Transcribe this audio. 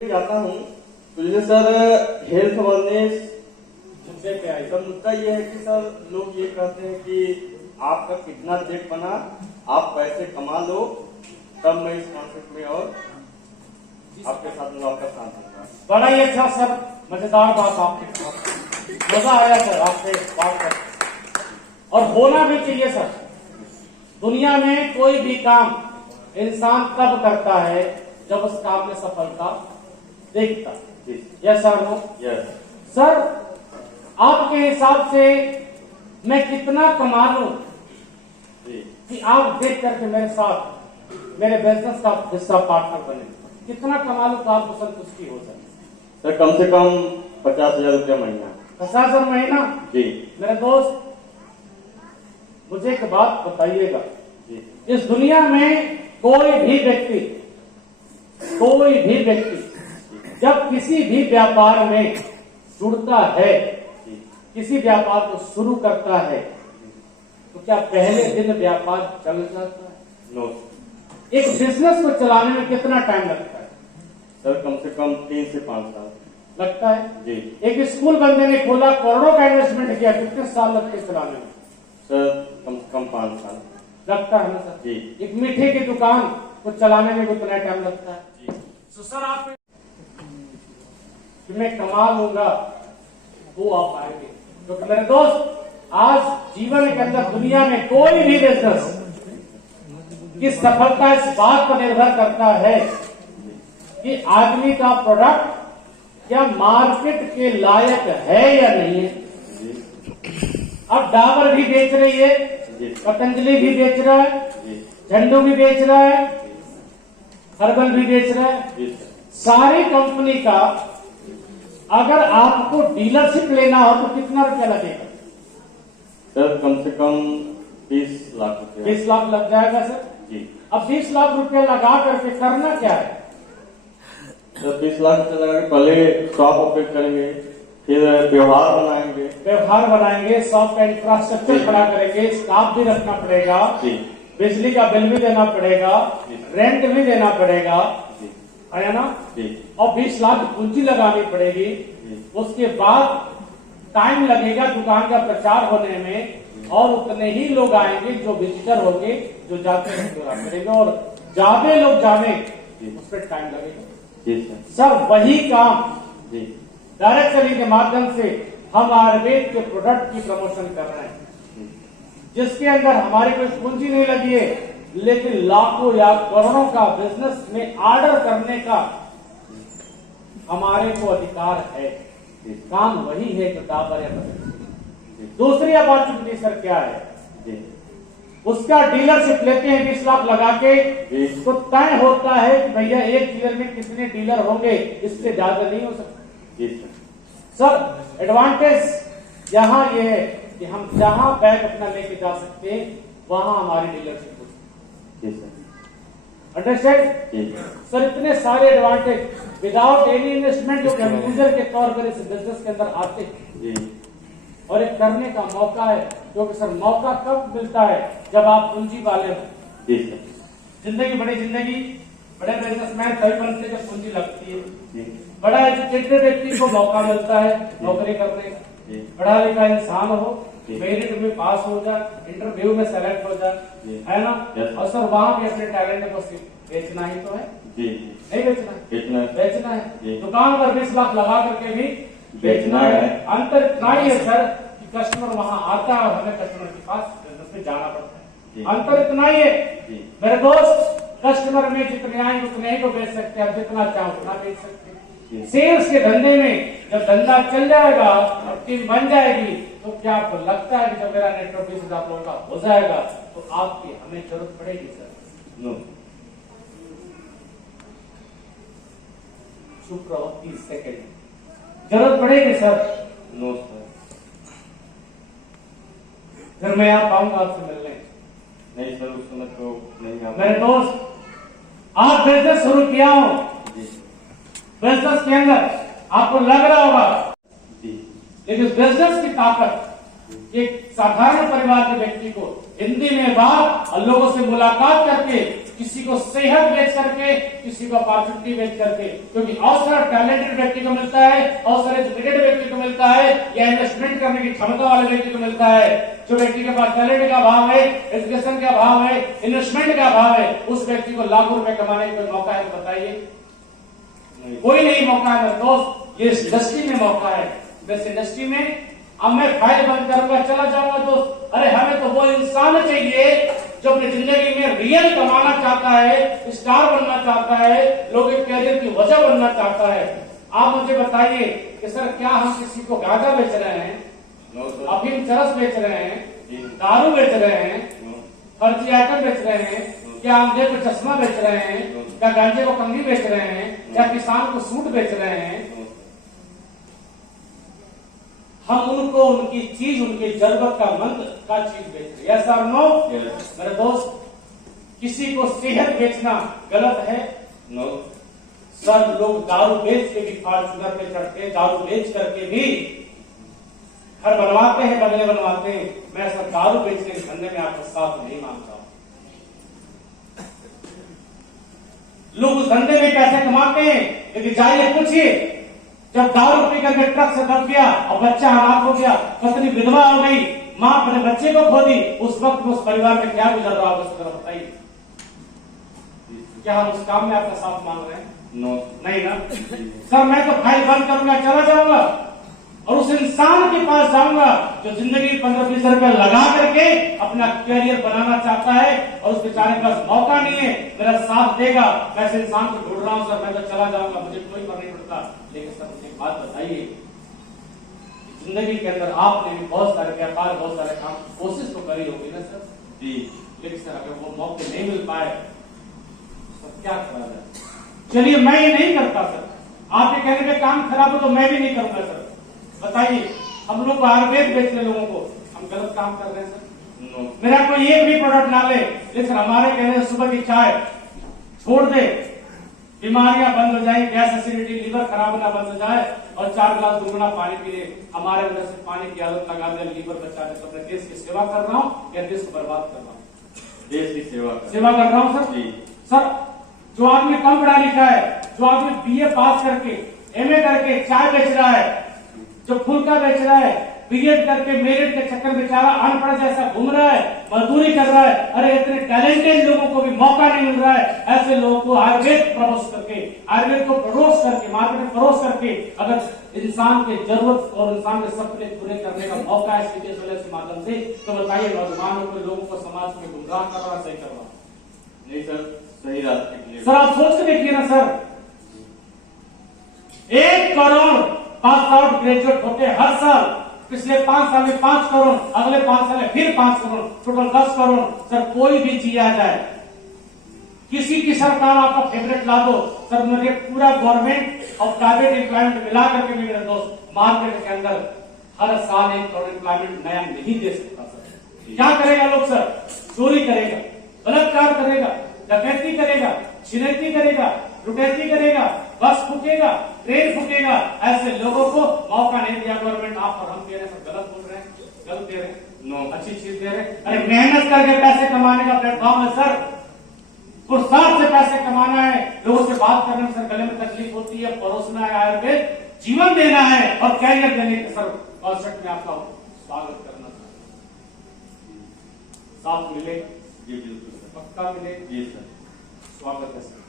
जाता हूँ तो जैसे सर हेल्थ वर्नेस मुद्दे पे आए। सर मुद्दा ये है कि सर लोग ये कहते हैं कि आपका कितना चेक बना, आप पैसे कमा लो, तब मैं इस कॉन्सेप्ट में और आपके साथ मिलाकर साथ दूंगा। बड़ा ही अच्छा सर, मजेदार बात आपके साथ, मजा आया सर आपसे बात कर, और होना भी चाहिए सर। दुनिया में कोई भी काम इंसान तब करता है जब उस काम में सफलता देखता। Yes sir, no yes sir, आपके हिसाब से मैं कितना कमा लूं कि आप देख करके मेरे साथ मेरे बिजनेस का हिस्सा पार्टनर बने? कितना कमा लूं तो आपको संतुष्टि हो सके? सर कम से कम 50,000 रुपया महीना। 50,000 महीना? जी मेरे दोस्त, मुझे एक बात बताइएगा, जी इस दुनिया में कोई भी व्यक्ति जब किसी भी व्यापार में जुड़ता है, किसी व्यापार को शुरू करता है, तो क्या पहले दिन व्यापार चल जाता है? नो। एक बिजनेस को चलाने में कितना टाइम लगता है? सर कम से कम 3 से 5 साल लगता है। जी। एक स्कूल बंदे ने खोला, करोड़ों का इन्वेस्टमेंट किया, कितने साल लगते चलाने में? सर कम से कम 5 साल लगता है ना सर? जी। एक मीठे की दुकान को चलाने में कितना टाइम लगता है? जी। तो सर आप कि मैं कमा लूंगा वो आप आएंगे, क्योंकि मेरे दोस्त आज जीवन के अंदर दुनिया में कोई भी बिजनेस की सफलता इस बात पर निर्भर करता है कि आदमी का प्रोडक्ट क्या मार्केट के लायक है या नहीं है। अब डाबर भी बेच रही है, पतंजलि भी बेच रहा है, झंडू भी बेच रहा है, हर्बल भी बेच रहा है। सारी कंपनी का अगर आपको डीलरशिप लेना हो तो कितना रुपया लगेगा? सर कम से कम 20 लाख रुपया। 20 लाख लग जाएगा सर जी। अब 20 लाख रुपया लगा करके करना क्या है? सर 20 लाख रुपया लगा के पहले शॉप ओपन करेंगे, फिर व्यवहार बनाएंगे, शॉप का इंफ्रास्ट्रक्चर खड़ा करेंगे, स्टाफ भी रखना पड़ेगा, बिजली का बिल भी देना पड़ेगा, रेंट भी देना पड़ेगा, है ना? और 20 लाख पूंजी लगानी पड़ेगी। उसके बाद टाइम लगेगा दुकान का प्रचार होने में, और उतने ही लोग आएंगे जो विजिटर होंगे, जो जाते हैं करेंगे, और ज्यादा लोग जाने उस पर टाइम लगेगा। सर वही काम डायरेक्ट सेलिंग के माध्यम से हम आयुर्वेद के प्रोडक्ट की प्रमोशन कर रहे हैं, जिसके अंदर हमारी कोई पूंजी नहीं लगी है, लेकिन लाखों या करोड़ों का बिजनेस में ऑर्डर करने का हमारे को अधिकार है। काम वही है जो डाबर या पतंजलि। दूसरी अपॉर्चुनिटी सर क्या है? उसका डीलरशिप लेते हैं 20 लाख लगा के, तो तय होता है कि भैया एक डीलर में कितने डीलर होंगे, इससे ज्यादा नहीं हो सकता। सर एडवांटेज यहाँ ये है कि हम जहां बैग अपना लेके जा सकते हैं वहां हमारी डीलरशिप हो सकती है। Understand sir? इतने सारे एडवांटेज विदाउट एनी इन्वेस्टमेंट जो हम यूजर के तौर पर इस बिजनेस के अंदर आते हैं, और एक करने का मौका है, क्योंकि सर मौका कब मिलता है? जब आप पूंजी वाले हो। जिंदगी बड़े बिजनेसमैन तभी बनते जब पूंजी लगती है। बड़ा एजुकेटेड व्यक्ति को मौका मिलता है नौकरी करने का, पढ़ा लिखा इंसान हो, मेरिट में पास हो जाए, इंटरव्यू में सेलेक्ट हो जाए, है ना? और सर वहां भी अपने टैलेंट को बेचना ही तो है, नहीं बेचना है। दुकान पर 20 लाख लगा करके भी बेचना है। अंतर इतना ही है सर कि कस्टमर वहां आता है और हमें कस्टमर के पास बिजनेस में जाना पड़ता है। अंतर इतना ही है मेरे दोस्त, कस्टमर में जितने आएंगे उतने ही को बेच सकते हैं, जितना चाहो उतना बेच सकते हैं। सेल्स के धंधे में जब धंधा चल जाएगा और टीम बन जाएगी, तो क्या आपको लगता है कि जब मेरा नेटवर्क 20,000 लोगों का हो जाएगा तो आपकी हमें जरूरत पड़ेगी सर? नो। चुप रहो 30 सेकेंड। जरूरत पड़ेगी सर? No sir. फिर मैं यहाँ पाऊंगा आपसे मिलने? नहीं सर, उस समय तो नहीं। मेरे दोस्त, आप बिजनेस शुरू किया हो, बिजनेस के अंदर आपको लग रहा होगा, लेकिन बिजनेस की ताकत एक साधारण परिवार के व्यक्ति को हिंदी में बात और लोगों से मुलाकात करके किसी को सेहत बेच करके, किसी को अपॉर्चुनिटी बेच करके, क्योंकि अवसर टैलेंटेड व्यक्ति को मिलता है, अवसर एजुकेटेड व्यक्ति को मिलता है, या इन्वेस्टमेंट करने की क्षमता वाले व्यक्ति को मिलता है। जो व्यक्ति के पास टैलेंट का अभाव है, एजुकेशन का अभाव है, इन्वेस्टमेंट का अभाव है, उस व्यक्ति को लाखों रुपए कमाने का कोई मौका है तो बताइए? कोई नहीं मौका है मेरे दोस्त। ये इंडस्ट्री में मौका है। इस इंडस्ट्री में अब मैं फाइल बंद करूंगा, चला जाऊंगा दोस्त। अरे हमें तो वो इंसान चाहिए जो अपनी जिंदगी में रियल कमाना चाहता है, स्टार बनना चाहता है, लोगों के कैरियर की वजह बनना चाहता है। आप मुझे बताइए कि सर क्या हम किसी को गांजा बेच रहे हैं, अफीम चरस बेच रहे हैं, दारू बेच रहे हैं, फर्जी आइटम बेच रहे हैं, क्या अंधे को चश्मा बेच रहे हैं, क्या गांजे को कंघी बेच रहे हैं, क्या किसान को सूट बेच रहे हैं? हम उनको उनकी चीज, उनकी जरूरत का मंत्र का चीज बेच रहे हैं। यस और नो? मेरे दोस्त, किसी को सेहत बेचना गलत है? नो। सर लोग दारू बेच के भी फॉर्च्यूनर पे चढ़ते हैं, दारू बेच करके भी घर बनवाते हैं, बंगले बनवाते हैं। मैं सर दारू बेचने के धंधे में आपका साथ नहीं मांगता हूं। लोग उस धंधे में पैसे कमाते हैं, लेकिन जाइए पूछिए, जब दारू पी करके ट्रक से दब गया और बच्चा अनाथ हो गया, पत्नी विधवा हो गई, मां अपने बच्चे को खो दी, उस वक्त उस परिवार में क्या गुजर रहा होगा उसको बताइए? क्या हम उस काम में आपका साथ मांग रहे हैं? नो। नहीं ना? सर मैं तो फाइल बंद करूंगा, चला जाऊंगा और उस इंसान के पास जाऊंगा जो जिंदगी 15-20 रुपए लगा करके अपना कैरियर बनाना चाहता है और उस बेचारे के पास मौका नहीं है, मेरा साथ देगा। मैं ऐसे इंसान को ढूंढ रहा हूं सर, मैं तो चला जाऊंगा, मुझे कोई फर्क नहीं पड़ता। लेकिन सर मुझे एक बात बताइए, जिंदगी के अंदर आपने भी बहुत सारे व्यापार, बहुत सारे काम कोशिश तो करी होगी ना सर जी, लेकिन सर अगर वो मौके नहीं मिल पाए तो क्या करा जाए? चलिए मैं ये नहीं करता सर, आपके कहने में काम खराब हो तो मैं भी नहीं करूंगा सर। बताइए, हम लोग आयुर्वेद बेच रहे लोगों को, हम गलत काम कर रहे हैं सर? नो। मेरा कोई एक भी प्रोडक्ट ना ले, लेकिन हमारे कहने से सुबह की चाय छोड़ दे, बीमारियां बंद हो जाए, गैस एसिडिटी, लीवर खराब होना बंद हो जाए और 4 गिलास गुनगुना पानी पी ले, हमारे अंदर से पानी की आदत लगा दे, लीवर बचा दे। तो मैं देश की सेवा कर रहा हूँ या देश को बर्बाद कर रहा हूँ? देश की सेवा कर रहा हूँ सर जी। सर जो आदमी कम पढ़ा लिखा है, जो आदमी BA पास करके, MA करके चाय बेच रहा है, जो फुल्का बेच रहा है, बीएड करके मेरिट के चक्कर में बेचारा अनपढ़ जैसा घूम रहा है, मजदूरी कर रहा है। अरे इतने टैलेंटेड लोगों को भी मौका नहीं मिल रहा है। ऐसे लोगों को आयुर्वेद प्रमोट करके, आयुर्वेद को परोस करके, मार्केट में परोस करके अगर इंसान की जरूरत और इंसान के सपने पूरे करने का मौका है के माध्यम से, तो बताइए नौजवानों को, लोगों को समाज में गुमराह कर रहा, सही कर रहा? नहीं सर, सही रास्ते के लिए सर आप सोच के देखिए ना sir, 1 crore pass out graduate होते हर साल। पिछले 5 साल में 5 करोड़, अगले 5 साल में फिर 5 करोड़, टोटल 10 करोड़। सर कोई भी चीज आ जाए, किसी की सरकार आपका फेवरेट ला दो सर, मुझे पूरा गवर्नमेंट और प्राइवेट एम्प्लॉयमेंट मिला करके मेरे दोस्त मार्केट के अंदर हर साल 1 करोड़ एम्प्लॉयमेंट नया नहीं दे सकता सर। क्या करेगा लोग सर? चोरी करेगा, बलात्कार करेगा, डकैती करेगा, छिनैती करेगा, लुटेती करेगा, बस फूकेगा, ट्रेन फूकेगा। ऐसे लोगों को मौका नहीं दिया गवर्नमेंट। आप और हम कह रहे हैं सर गलत बोल रहे हैं, गलत दे रहे हैं? नो। अच्छी चीज दे रहे हैं। अरे मेहनत करके पैसे कमाने का प्लेटफॉर्म है सर, पुरुषार्थ से पैसे कमाना है। लोगों से बात करने में सर गले में तकलीफ होती है, परोसना है, आयुर्वेद जीवन देना है और कैरियर देने के सर कॉन्सेप्ट में आपका स्वागत करना सर। साथ मिले जी, बिल्कुल पक्का मिले जी सर, स्वागत है सर।